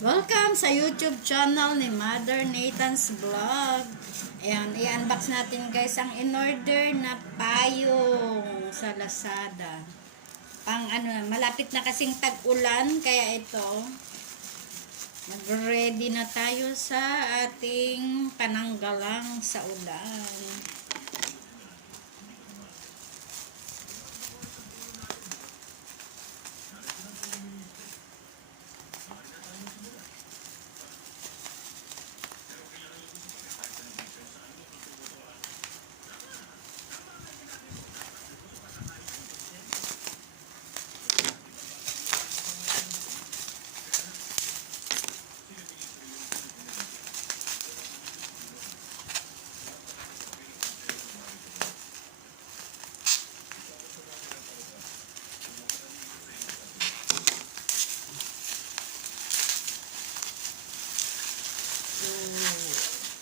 Welcome sa YouTube channel ni Mother Nathan's Vlog. Ayan, i-unbox natin guys ang in-order na payong sa Lazada. Malapit na kasing tag-ulan, kaya ito, mag-ready na tayo sa ating pananggalang sa ulan.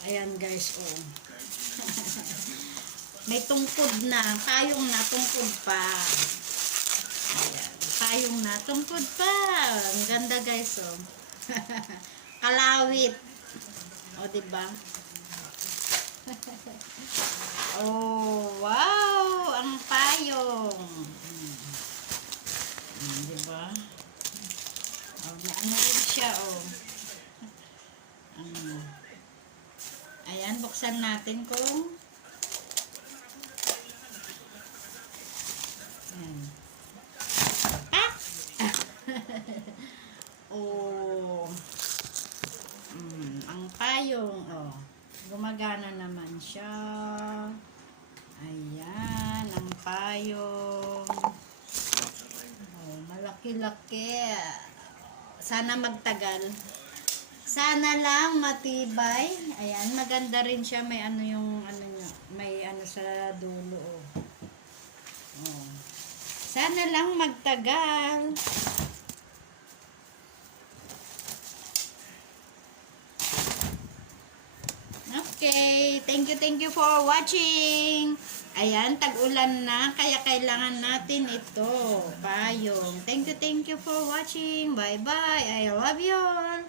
Ayan guys, oh. May tungkod na. Payong na, tungkod pa. Ayan. Payong na, tungkod pa. Ang ganda guys, oh. Kalawit. O, diba? Oh, wow! Ang payong. Diba? Oh, ano rin siya, oh. Ayan, buksan natin kung ayan. Ah! Oh. Ang payong, oh. Gumagana naman siya. Ayan, ang payong. Oh, malaki-laki. Sana magtagal. Sana lang matibay. Ayan, maganda rin siya. May ano yung ano niya, may ano sa dulo. Oh. Sana lang magtagal. Okay, thank you for watching. Ayan, tag-ulan na, kaya kailangan natin ito, payong. Thank you for watching. Bye-bye. I love you all.